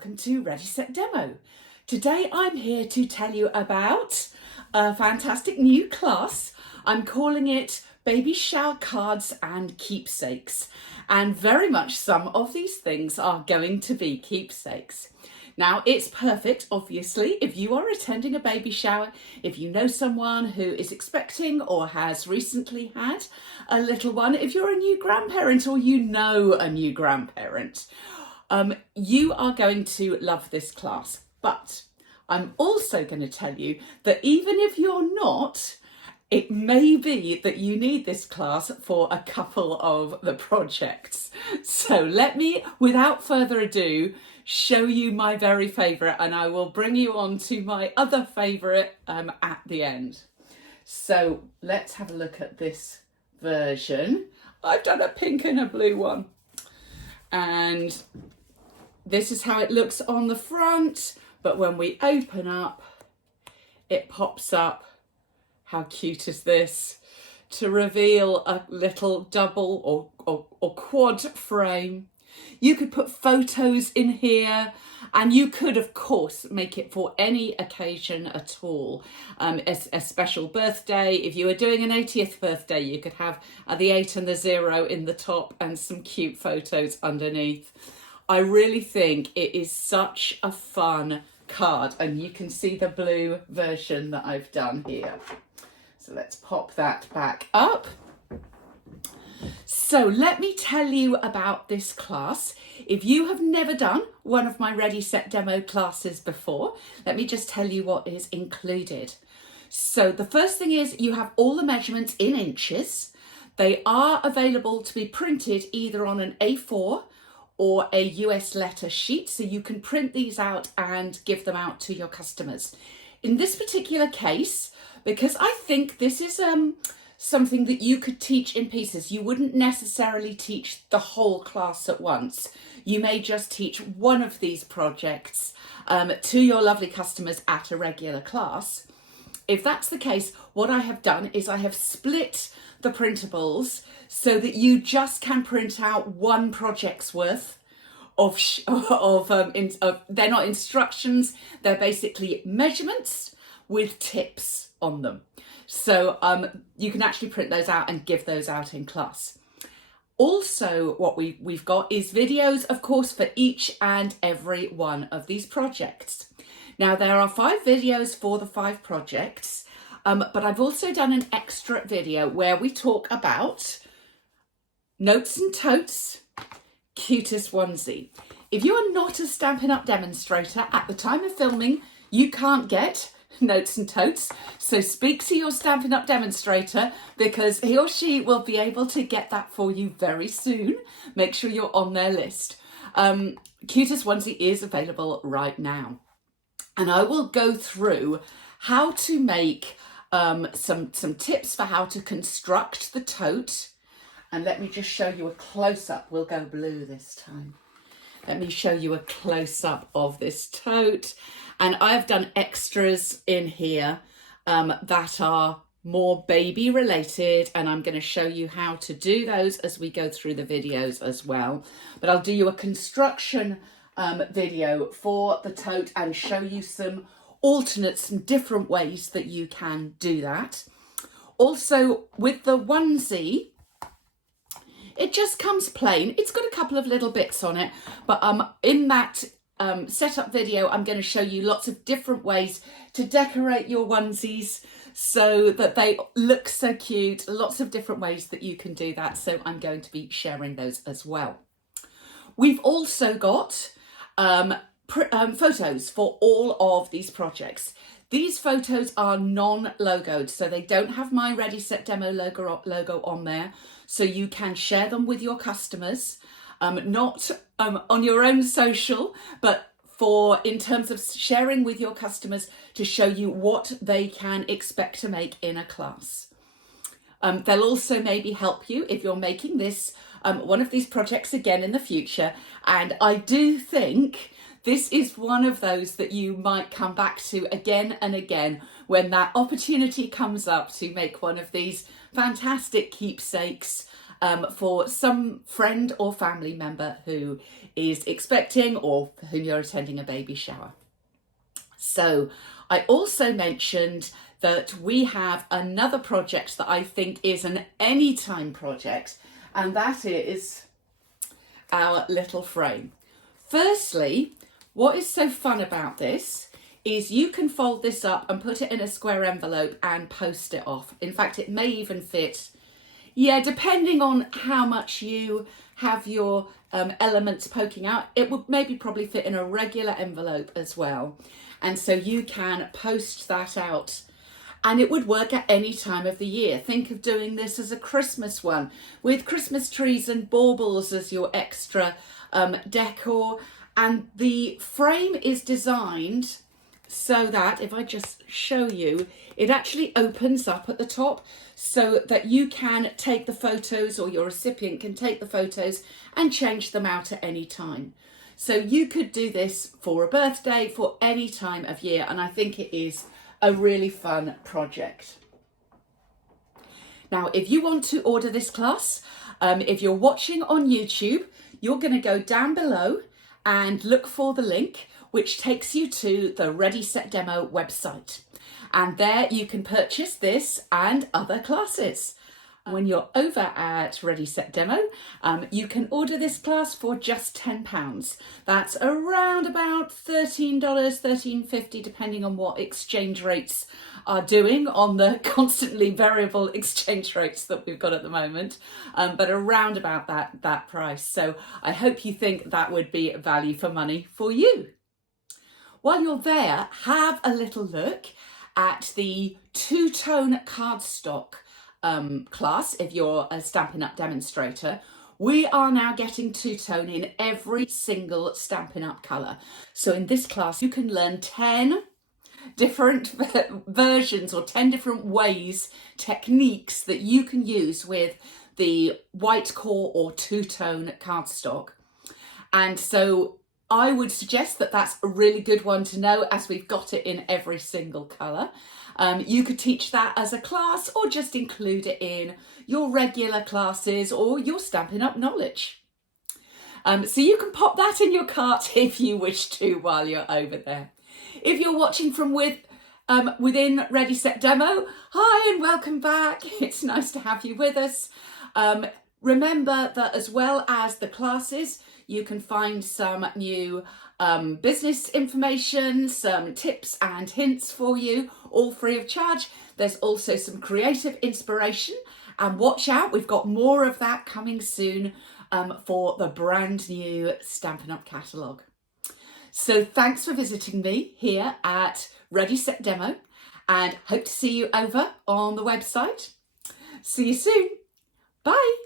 welcome to Ready Set Demo. Today I'm here to tell you about a fantastic new class. I'm calling it Baby Shower Cards and Keepsakes, and very much some of these things are going to be keepsakes. Now it's perfect, obviously, if you are attending a baby shower, if you know someone who is expecting or has recently had a little one, if you're a new grandparent or you know a new grandparent, you are going to love this class. But I'm also going to tell you that even if you're not, it may be that you need this class for a couple of the projects. So let me, without further ado, show you my very favourite, and I will bring you on to my other favourite at the end. So let's have a look at this version. I've done a pink and a blue one. And this is how it looks on the front, but when we open up, it pops up. How cute is this? To reveal a little double or quad frame. You could put photos in here, and you could, of course, make it for any occasion at all. A special birthday. If you were doing an 80th birthday, you could have the 8 and the 0 in the top and some cute photos underneath. I really think it is such a fun card, and you can see the blue version that I've done here. So let's pop that back up. So let me tell you about this class. If you have never done one of my Ready Set Demo classes before, let me just tell you what is included. So the first thing is you have all the measurements in inches. They are available to be printed either on an A4 or a US letter sheet, so you can print these out and give them out to your customers. In this particular case, because I think this is something that you could teach in pieces, you wouldn't necessarily teach the whole class at once. You may just teach one of these projects to your lovely customers at a regular class. If that's the case, what I have done is I have split the printables so that you just can print out one project's worth they're not instructions, they're basically measurements with tips on them. So you can actually print those out and give those out in class. Also, what we've got is videos, of course, for each and every one of these projects. Now, there are 5 videos for the 5 projects, but I've also done an extra video where we talk about Notes and Totes Cutest Onesie. If you are not a Stampin' Up demonstrator at the time of filming, you can't get Notes and Totes, so speak to your Stampin' Up demonstrator because he or she will be able to get that for you very soon. Make sure you're on their list. Cutest Onesie is available right now, and I will go through how to make some tips for how to construct the tote. And let me just show you a close-up. We'll go blue this time. Let me show you a close-up of this tote. And I've done extras in here that are more baby related, and I'm going to show you how to do those as we go through the videos as well. But I'll do you a construction video for the tote and show you some alternates, some different ways that you can do that. Also, with the onesie, it just comes plain. It's got a couple of little bits on it, but in that setup video, I'm going to show you lots of different ways to decorate your onesies so that they look so cute. Lots of different ways that you can do that. So I'm going to be sharing those as well. We've also got photos for all of these projects. These photos are non-logoed, so they don't have my Ready Set Demo logo on there. So you can share them with your customers, not on your own social, but in terms of sharing with your customers to show you what they can expect to make in a class. They'll also maybe help you if you're making this one of these projects again in the future. And I do think this is one of those that you might come back to again and again when that opportunity comes up to make one of these fantastic keepsakes for some friend or family member who is expecting or for whom you're attending a baby shower. So I also mentioned that we have another project that I think is an anytime project, and that is our little frame. Firstly, what is so fun about this is you can fold this up and put it in a square envelope and post it off. In fact, it may even fit, depending on how much you have your elements poking out, it would maybe probably fit in a regular envelope as well. And so you can post that out and it would work at any time of the year. Think of doing this as a Christmas one with Christmas trees and baubles as your extra decor. And the frame is designed so that, if I just show you, it actually opens up at the top so that you can take the photos, or your recipient can take the photos and change them out at any time. So you could do this for a birthday, for any time of year, and I think it is a really fun project. Now, if you want to order this class, if you're watching on YouTube, you're going to go down below and look for the link which takes you to the Ready Set Demo website. And there you can purchase this and other classes. When you're over at Ready Set Demo, you can order this class for just £10. That's around about $13, $13.50, depending on what exchange rates are doing on the constantly variable exchange rates that we've got at the moment, but around about that price. So I hope you think that would be value for money for you. While you're there, have a little look at the two-tone cardstock class. If you're a Stampin' Up demonstrator, we are now getting two-tone in every single Stampin' Up colour. So in this class, you can learn 10 different versions or 10 different ways, techniques that you can use with the white core or two-tone cardstock. And so I would suggest that that's a really good one to know, as we've got it in every single colour. You could teach that as a class or just include it in your regular classes or your Stampin' Up knowledge. So you can pop that in your cart if you wish to while you're over there. If you're watching from within Ready Set Demo, hi and welcome back. It's nice to have you with us. Remember that as well as the classes, you can find some new business information, some tips and hints for you, all free of charge. There's also some creative inspiration, and watch out, we've got more of that coming soon for the brand new Stampin' Up catalogue. So thanks for visiting me here at Ready Set Demo, and hope to see you over on the website. See you soon. Bye.